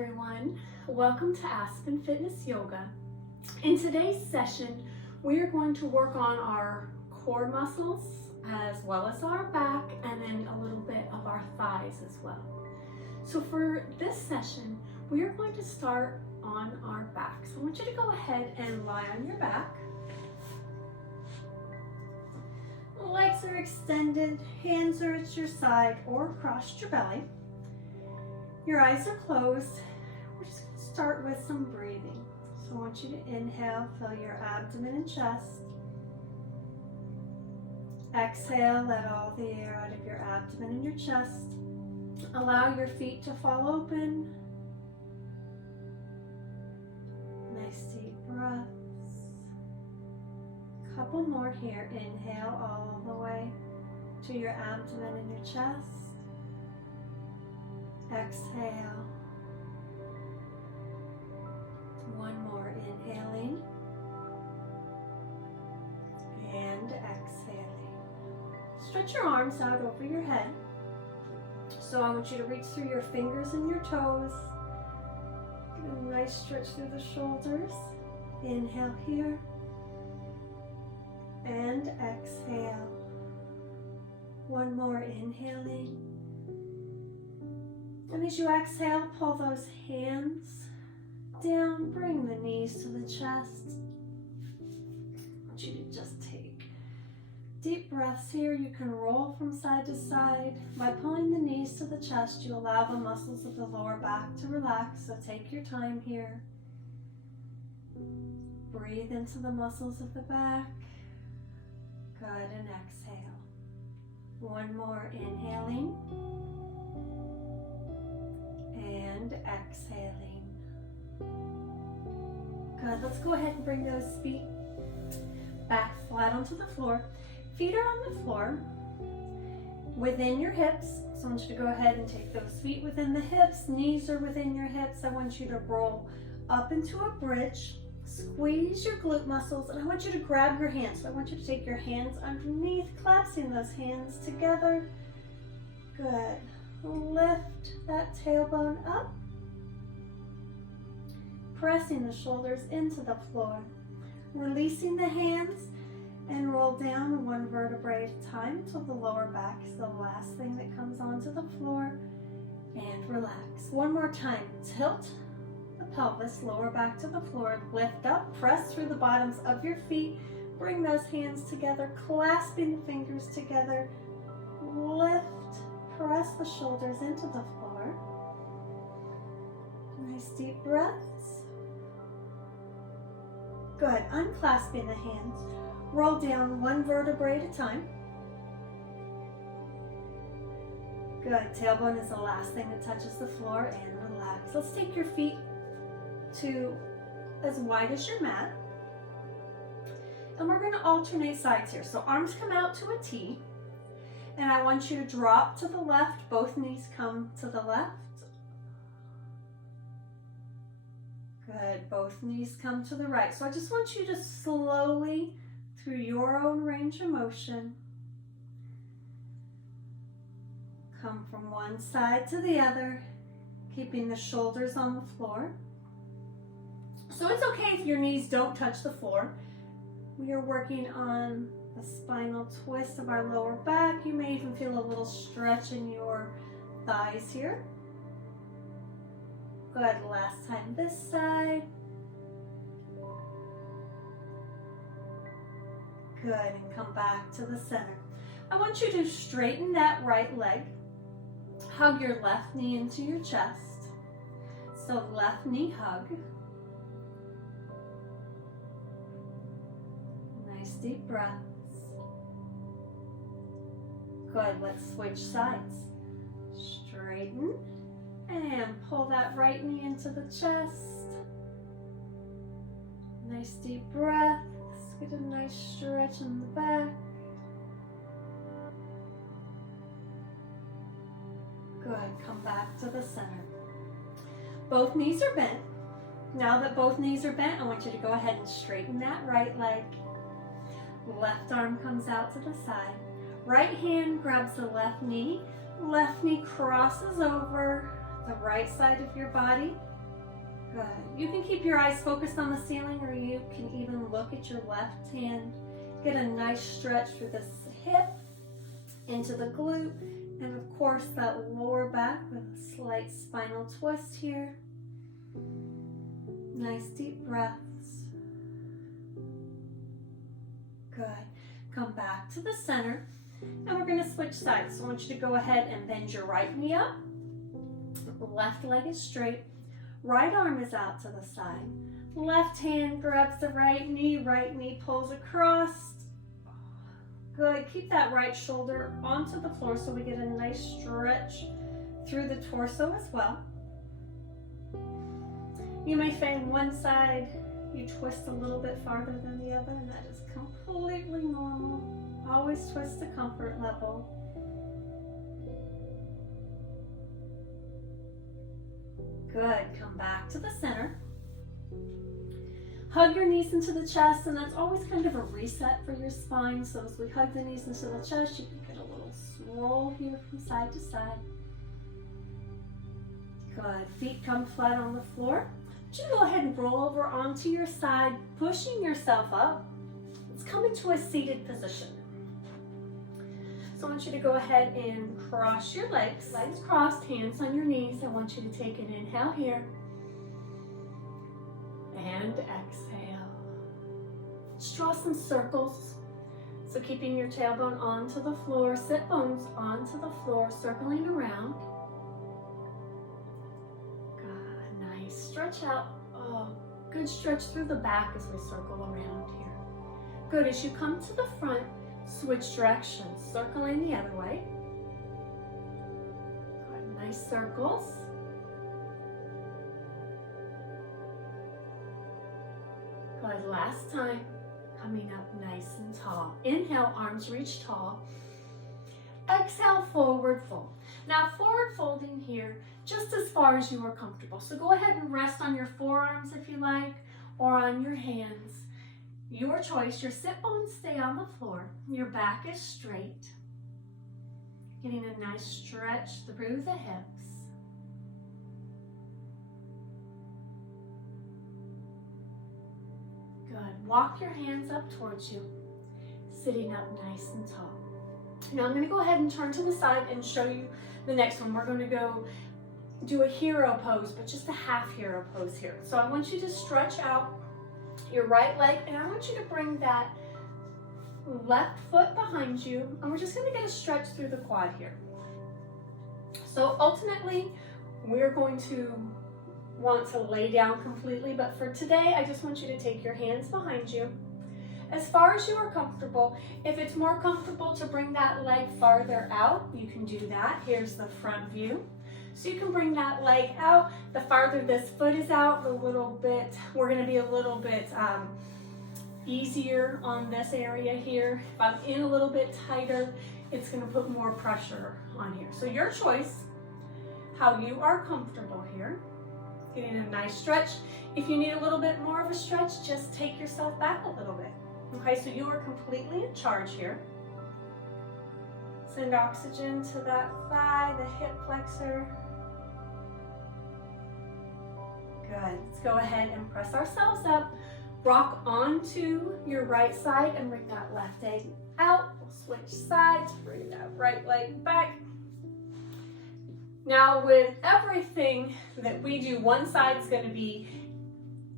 everyone. Welcome to Aspen Fitness Yoga. In today's session, we are going to work on our core muscles as well as our back and then a little bit of our thighs as well. So for this session, we are going to start on our back. So I want you to go ahead and lie on your back. Legs are extended, hands are at your side or across your belly. Your eyes are closed. We're just going to start with some breathing. So I want you to inhale, fill your abdomen and chest. Exhale, let all the air out of your abdomen and your chest. Allow your feet to fall open. Nice deep breaths. Couple more here. Inhale all the way to your abdomen and your chest. Exhale. One more, inhaling and exhaling. Stretch your arms out over your head. So I want you to reach through your fingers and your toes. Get a nice stretch through the shoulders. Inhale here and exhale. One more, inhaling. And as you exhale, pull those hands down, bring the knees to the chest. I want you to just take deep breaths here. You can roll from side to side. By pulling the knees to the chest, you allow the muscles of the lower back to relax, so take your time here. Breathe into the muscles of the back. Good, and exhale. One more, inhaling. And exhaling. Good, let's go ahead and bring those feet back flat onto the floor. Feet are on the floor within your hips. So I want you to go ahead and take those feet within the hips. Knees are within your hips. I want you to roll up into a bridge. Squeeze your glute muscles, and I want you to grab your hands. So I want you to take your hands underneath, clasping those hands together. Good. Lift that tailbone up, pressing the shoulders into the floor, releasing the hands, and roll down one vertebrae at a time until the lower back is the last thing that comes onto the floor, and relax. One more time, tilt the pelvis, lower back to the floor, lift up, press through the bottoms of your feet, bring those hands together, clasping the fingers together, lift. Press the shoulders into the floor. Nice deep breaths. Good. Unclasping the hands. Roll down one vertebrae at a time. Good. Tailbone is the last thing that touches the floor, and relax. Let's take your feet to as wide as your mat. And we're going to alternate sides here. So arms come out to a T. And I want you to drop to the left. Both knees come to the left. Good. Both knees come to the right. So I just want you to slowly, through your own range of motion, come from one side to the other, keeping the shoulders on the floor. So it's okay if your knees don't touch the floor. We are working on the spinal twist of our lower back. You may even feel a little stretch in your thighs here. Good. Last time this side. Good. And come back to the center. I want you to straighten that right leg. Hug your left knee into your chest. So left knee hug. Nice deep breath. Good, let's switch sides. Straighten and pull that right knee into the chest. Nice deep breath. Let's get a nice stretch in the back. Good, come back to the center. Both knees are bent. Now that both knees are bent, I want you to go ahead and straighten that right leg. Left arm comes out to the side. Right hand grabs the left knee crosses over the right side of your body. Good. You can keep your eyes focused on the ceiling, or you can even look at your left hand. Get a nice stretch through the hip, into the glute, and of course that lower back with a slight spinal twist here. Nice deep breaths. Good. Come back to the center, and we're going to switch sides. So I want you to go ahead and bend your right knee up. Left leg is straight. Right arm is out to the side. Left hand grabs the right knee pulls across. Good. Keep that right shoulder onto the floor so we get a nice stretch through the torso as well. You may find one side you twist a little bit farther than the other, and that is completely normal. Always twist to comfort level. Good. Come back to the center. Hug your knees into the chest, and that's always kind of a reset for your spine. So as we hug the knees into the chest, you can get a little swirl here from side to side. Good. Feet come flat on the floor. You go ahead and roll over onto your side, pushing yourself up. Let's come into a seated position. So I want you to go ahead and cross your legs. Legs crossed, hands on your knees. I want you to take an inhale here. And exhale. Just draw some circles. So keeping your tailbone onto the floor, sit bones onto the floor, circling around. Good, nice. Stretch out. Oh, good stretch through the back as we circle around here. Good, as you come to the front, switch directions, circling the other way. Good, nice circles. Good, last time, coming up nice and tall. Inhale, arms reach tall. Exhale, forward fold. Now forward folding here, just as far as you are comfortable. So go ahead and rest on your forearms if you like, or on your hands. Your choice. Your sit bones stay on the floor. Your back is straight. Getting a nice stretch through the hips. Good. Walk your hands up towards you, sitting up nice and tall. Now I'm going to go ahead and turn to the side and show you the next one. We're going to go do a hero pose, but just a half hero pose here. So I want you to stretch out your right leg, and I want you to bring that left foot behind you, and we're just going to get a stretch through the quad here. So ultimately, we're going to want to lay down completely, but for today, I just want you to take your hands behind you. As far as you are comfortable, if it's more comfortable to bring that leg farther out, you can do that. Here's the front view. So you can bring that leg out. The farther this foot is out, we're going to be a little bit easier on this area here. If I'm in a little bit tighter, it's going to put more pressure on here. So your choice, how you are comfortable here. Getting a nice stretch. If you need a little bit more of a stretch, just take yourself back a little bit. Okay, so you are completely in charge here. Send oxygen to that thigh, the hip flexor. Good. Let's go ahead and press ourselves up. Rock onto your right side and bring that left leg out. We'll switch sides, bring that right leg back. Now with everything that we do, one side's going to be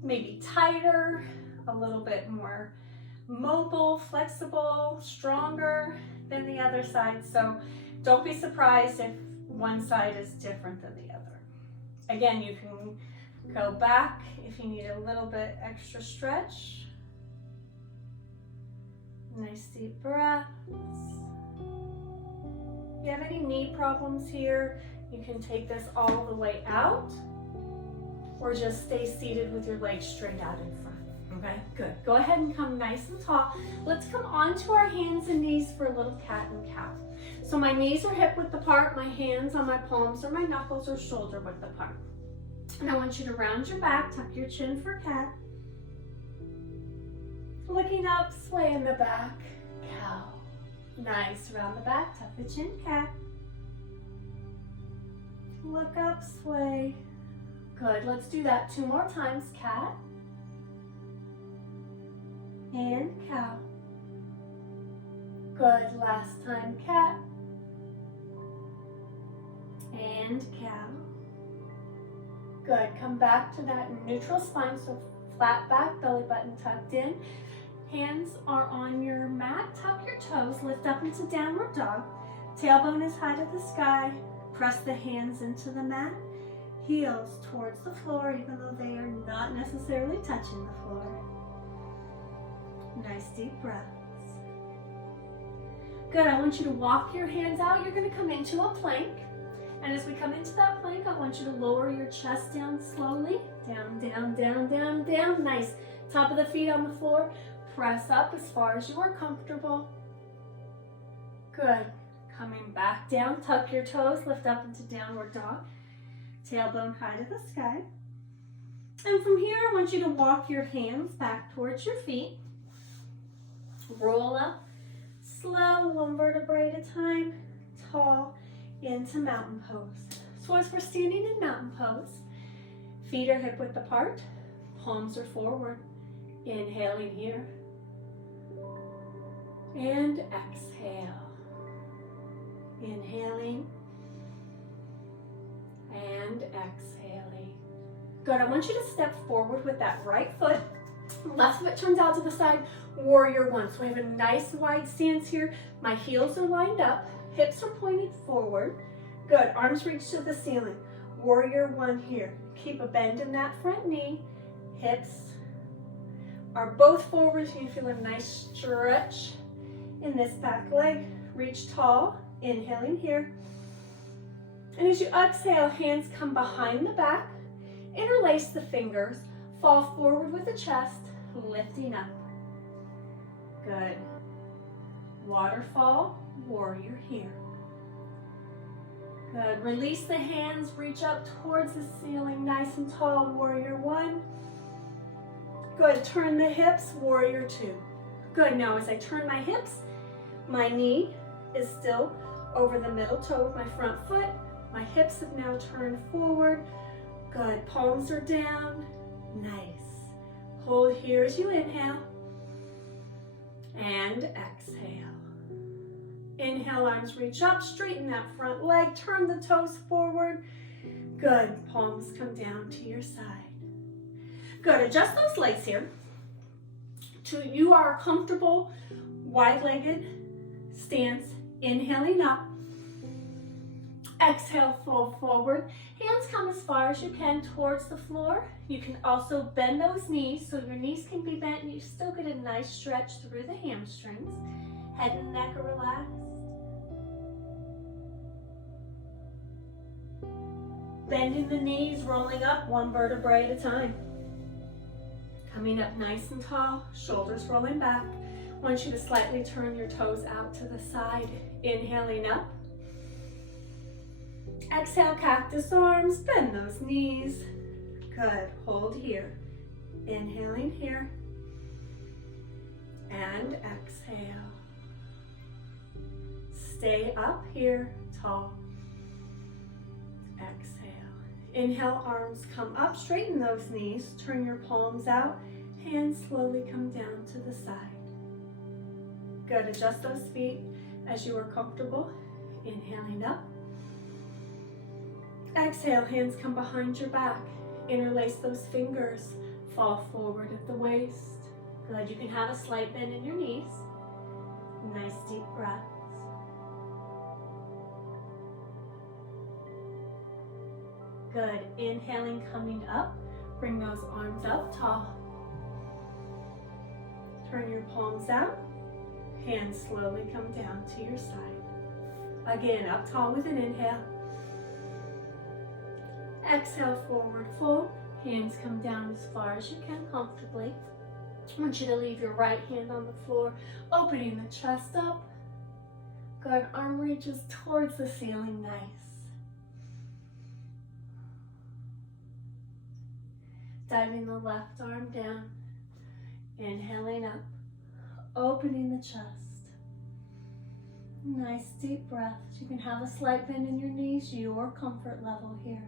maybe tighter, a little bit more mobile, flexible, stronger than the other side. So don't be surprised if one side is different than the other. Again, you can go back if you need a little bit extra stretch. Nice deep breaths. If you have any knee problems here, you can take this all the way out, or just stay seated with your legs straight out in front. Okay, good. Go ahead and come nice and tall. Let's come onto our hands and knees for a little cat and cow. So my knees are hip width apart, my hands on my palms, or my knuckles are shoulder width apart. And I want you to round your back, tuck your chin for cat. Looking up, sway in the back, cow. Nice, round the back, tuck the chin, cat. Look up, sway. Good, let's do that 2 more times. Cat and cow. Good, last time. Cat and cow. Good, come back to that neutral spine, so flat back, belly button tucked in. Hands are on your mat, tuck your toes, lift up into downward dog. Tailbone is high to the sky. Press the hands into the mat. Heels towards the floor, even though they are not necessarily touching the floor. Nice deep breaths. Good, I want you to walk your hands out. You're gonna come into a plank. And as we come into that plank, I want you to lower your chest down slowly. Down, down, down, down, down. Nice. Top of the feet on the floor. Press up as far as you are comfortable. Good. Coming back down, tuck your toes, lift up into downward dog. Tailbone high to the sky. And from here, I want you to walk your hands back towards your feet. Roll up, slow, 1 vertebrae at a time, tall, into mountain pose. So as we're standing in mountain pose, feet are hip width apart, palms are forward. Inhaling here. And exhale. Inhaling. And exhaling. Good, I want you to step forward with that right foot. Left foot turns out to the side, warrior 1. So we have a nice wide stance here. My heels are lined up, hips are pointed forward. Good, arms reach to the ceiling. Warrior 1 here. Keep a bend in that front knee. Hips are both forward, so you feel a nice stretch in this back leg. Reach tall, inhaling here. And as you exhale, hands come behind the back. Interlace the fingers. Fall forward with the chest, lifting up. Good. Waterfall, warrior here. Good. Release the hands, reach up towards the ceiling, nice and tall, warrior 1. Good. Turn the hips, warrior 2. Good. Now as I turn my hips, my knee is still over the middle toe of my front foot. My hips have now turned forward. Good. Palms are down. Nice. Hold here as you inhale. And exhale. Inhale, arms reach up, straighten that front leg, turn the toes forward. Good. Palms come down to your side. Good. Adjust those legs here. You are comfortable, wide-legged stance. Inhaling up. Exhale, fold forward. Hands come as far as you can towards the floor. You can also bend those knees so your knees can be bent and you still get a nice stretch through the hamstrings. Head and neck are relaxed. Bending the knees, rolling up 1 vertebrae at a time. Coming up nice and tall, shoulders rolling back. I want you to slightly turn your toes out to the side. Inhaling up. Exhale, cactus arms, bend those knees. Good, hold here. Inhaling here. And exhale. Stay up here, tall. Exhale. Inhale, arms come up, straighten those knees, turn your palms out, hands slowly come down to the side. Good, adjust those feet as you are comfortable. Inhaling up. Exhale, hands come behind your back. Interlace those fingers. Fall forward at the waist. Good, you can have a slight bend in your knees. Nice deep breaths. Good, inhaling, coming up. Bring those arms up tall. Turn your palms out. Hands slowly come down to your side. Again, up tall with an inhale. Exhale, forward fold. Hands come down as far as you can comfortably. I want you to leave your right hand on the floor, opening the chest up. Good, arm reaches towards the ceiling, nice. Diving the left arm down, inhaling up, opening the chest. Nice deep breaths. You can have a slight bend in your knees, your comfort level here.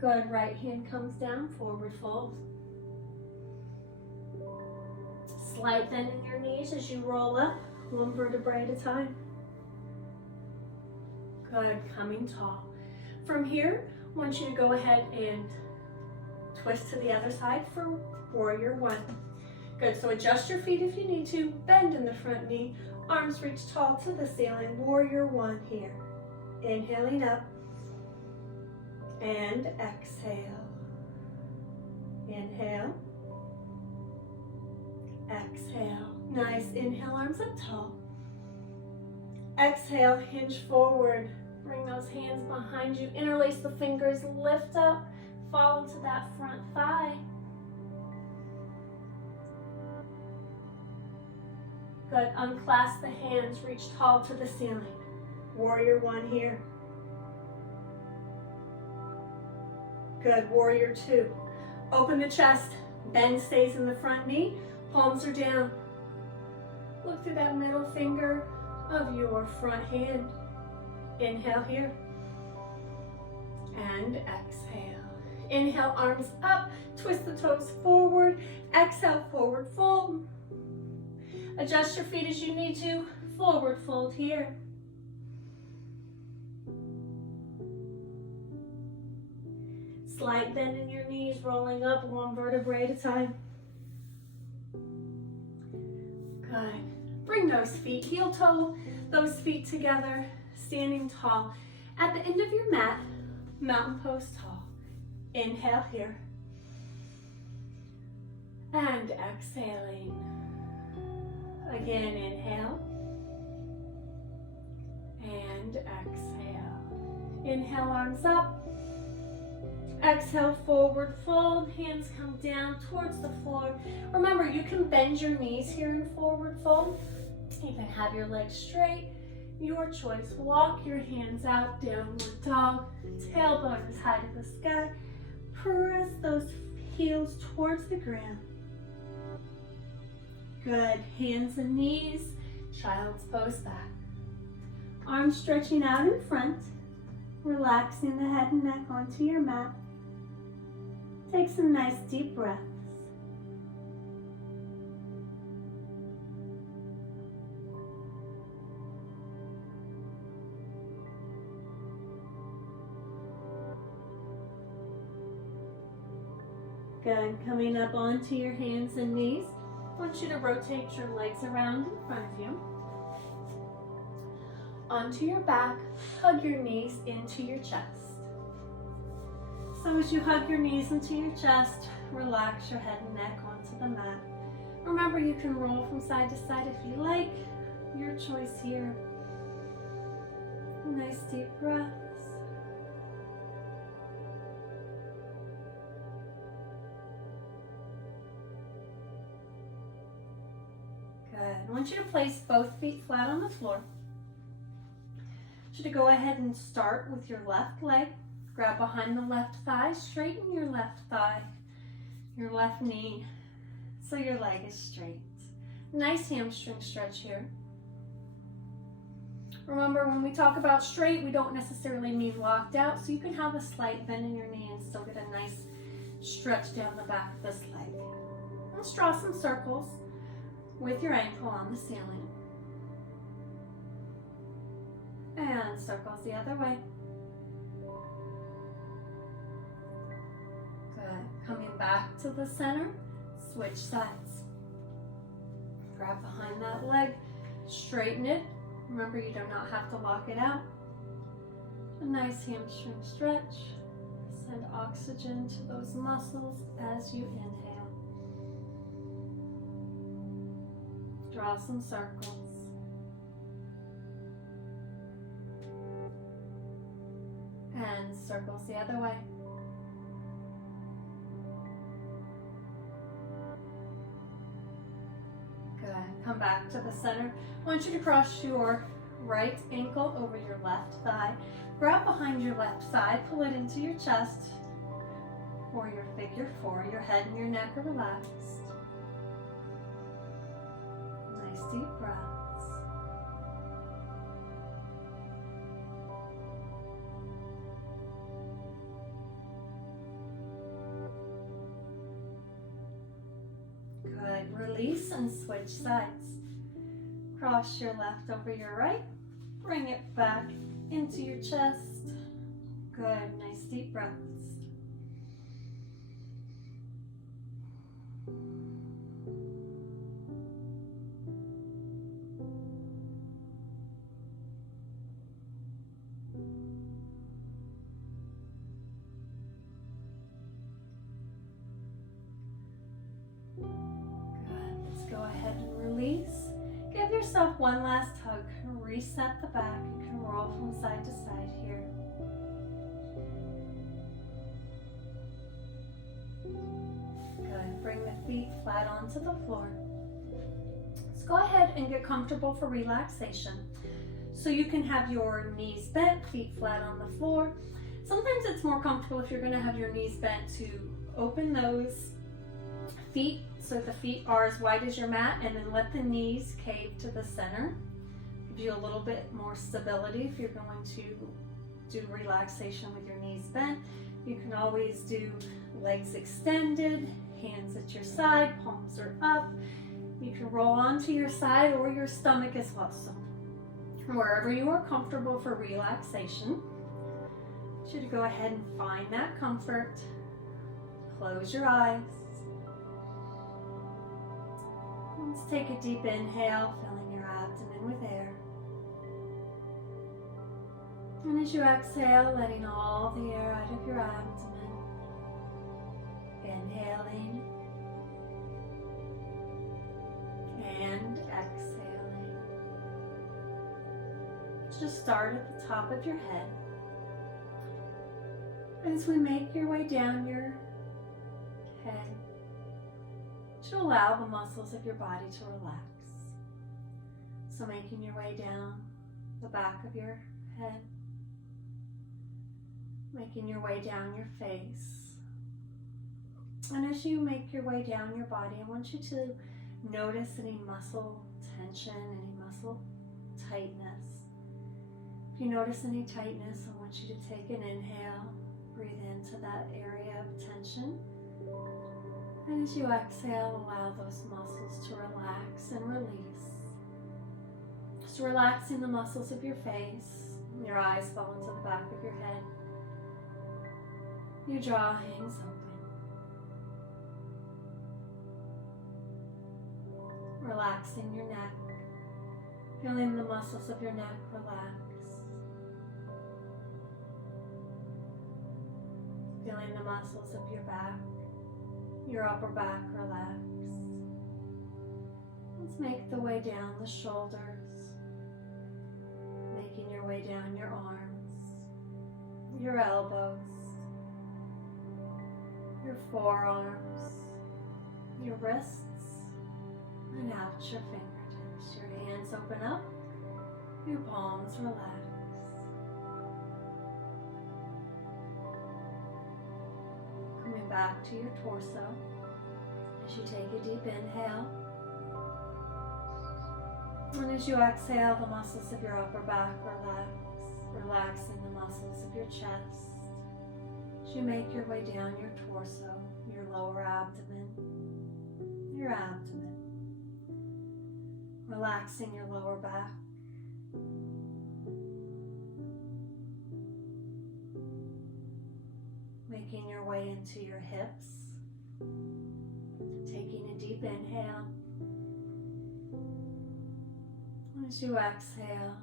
Good, right hand comes down, forward fold. Slight bend in your knees as you roll up, one vertebrae at a time. Good, coming tall. From here, I want you to go ahead and twist to the other side for warrior one. Good, so adjust your feet if you need to, bend in the front knee, arms reach tall to the ceiling, warrior one here. Inhaling up and exhale. Inhale, exhale. Nice, inhale, arms up tall. Exhale, hinge forward. Bring those hands behind you, interlace the fingers, lift up, fall into that front thigh. Good, unclasp the hands, reach tall to the ceiling. Warrior one here. Good, warrior two. Open the chest, bend stays in the front knee, palms are down. Look through that middle finger of your front hand. Inhale here, and exhale. Inhale, arms up, twist the toes forward, exhale, forward fold. Adjust your feet as you need to, forward fold here. Slight bend in your knees, rolling up one vertebrae at a time. Good. Bring those feet, heel toe, those feet together, standing tall. At the end of your mat, mountain pose tall. Inhale here. And exhaling. Again, inhale. And exhale. Inhale, arms up. Exhale, forward fold. Hands come down towards the floor. Remember, you can bend your knees here in forward fold. You can have your legs straight. Your choice. Walk your hands out, downward dog. Tailbone is high to the sky. Press those heels towards the ground. Good. Hands and knees. Child's pose back. Arms stretching out in front. Relaxing the head and neck onto your mat. Take some nice deep breaths. Good. Coming up onto your hands and knees. I want you to rotate your legs around in front of you. Onto your back, hug your knees into your chest. So as you hug your knees into your chest, relax your head and neck onto the mat. Remember, you can roll from side to side if you like. Your choice here. Nice deep breaths. Good. I want you to place both feet flat on the floor. I want you to go ahead and start with your left leg. Grab behind the left thigh, straighten your left thigh, your left knee, so your leg is straight. Nice hamstring stretch here. Remember, when we talk about straight, we don't necessarily mean locked out, so you can have a slight bend in your knee and still get a nice stretch down the back of this leg. Let's draw some circles with your ankle on the ceiling. And circles the other way. Good. Coming back to the center, switch sides. Grab behind that leg, straighten it. Remember, you do not have to lock it out. A nice hamstring stretch. Send oxygen to those muscles as you inhale. Draw some circles. And circles the other way. Good. Come back to the center. I want you to cross your right ankle over your left thigh. Grab behind your left side, pull it into your chest for your figure four. Your head and your neck are relaxed. Nice deep breaths. release and switch sides. Cross your left over your right. Bring it back into your chest. Good, nice deep breaths. Go ahead and release. Give yourself one last hug. Reset the back. You can roll from side to side here. Good. Bring the feet flat onto the floor. Let's go ahead and get comfortable for relaxation. So you can have your knees bent, feet flat on the floor. Sometimes it's more comfortable if you're going to have your knees bent to open those feet so the feet are as wide as your mat, and then let the knees cave to the center. Gives you a little bit more stability if you're going to do relaxation with your knees bent. You can always do legs extended, hands at your side, palms are up. You can roll onto your side or your stomach as well. So wherever you are comfortable for relaxation, you should go ahead and find that comfort. Close your eyes. Let's take a deep inhale, filling your abdomen with air. And as you exhale, letting all the air out of your abdomen. Inhaling and exhaling. Just start at the top of your head. As we make your way down your head, to allow the muscles of your body to relax. So making your way down the back of your head, making your way down your face. And as you make your way down your body, I want you to notice any muscle tension, any muscle tightness. If you notice any tightness, I want you to take an inhale, breathe into that area of tension. And as you exhale, allow those muscles to relax and release. Just relaxing the muscles of your face. Your eyes fall into the back of your head. Your jaw hangs open. Relaxing your neck. Feeling the muscles of your neck relax. Feeling the muscles of your back. Your upper back relax. Let's make the way down the shoulders, making your way down your arms, your elbows, your forearms, your wrists, and out your fingertips. Your hands open up, your palms relax. Coming back to your torso as you take a deep inhale. And as you exhale, the muscles of your upper back relax, relaxing the muscles of your chest. As you make your way down your torso, your lower abdomen, your abdomen. Relaxing your lower back. Making your way into your hips. Taking a deep inhale. As you exhale,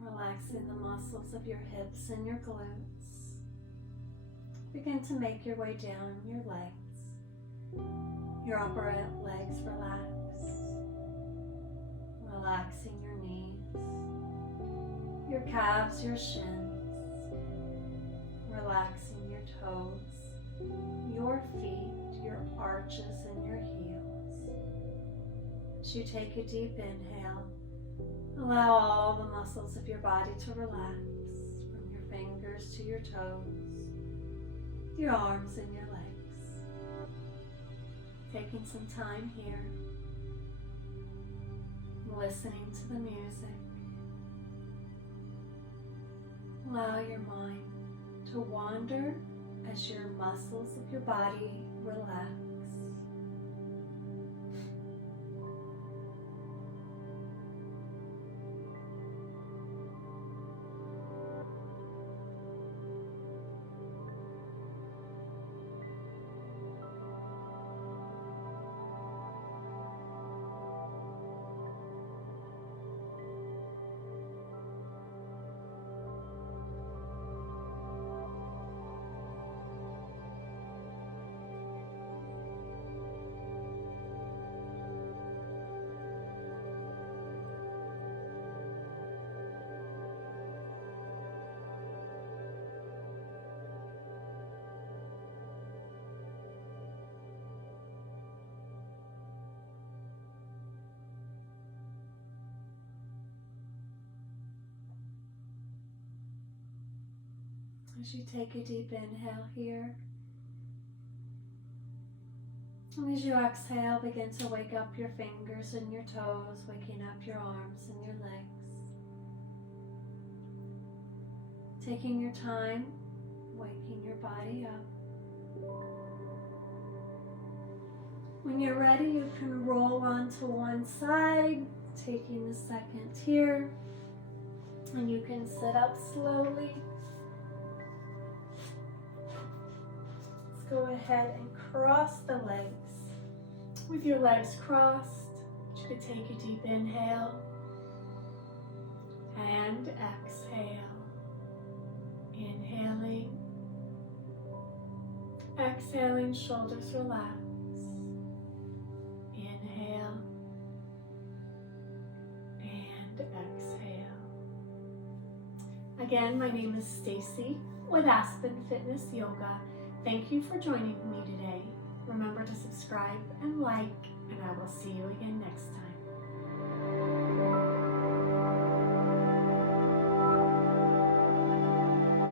relaxing the muscles of your hips and your glutes. Begin to make your way down your legs. Your upper legs relax. Relaxing your knees, your calves, your shins. Relaxing your toes, your feet, your arches, and your heels. As you take a deep inhale, allow all the muscles of your body to relax, from your fingers to your toes, your arms and your legs. Taking some time here, listening to the music. Allow your mind to wander as your muscles of your body relax. As you take a deep inhale here. And as you exhale, begin to wake up your fingers and your toes, waking up your arms and your legs. Taking your time, waking your body up. When you're ready, you can roll onto one side, taking the second here, and you can sit up slowly. Let's go ahead and cross the legs. With your legs crossed, you could take a deep inhale and exhale. Inhaling, exhaling, shoulders relax. Inhale and exhale. Again, my name is Stacie with Aspen Fitness Yoga. Thank you for joining me today. Remember to subscribe and like, and I will see you again next time.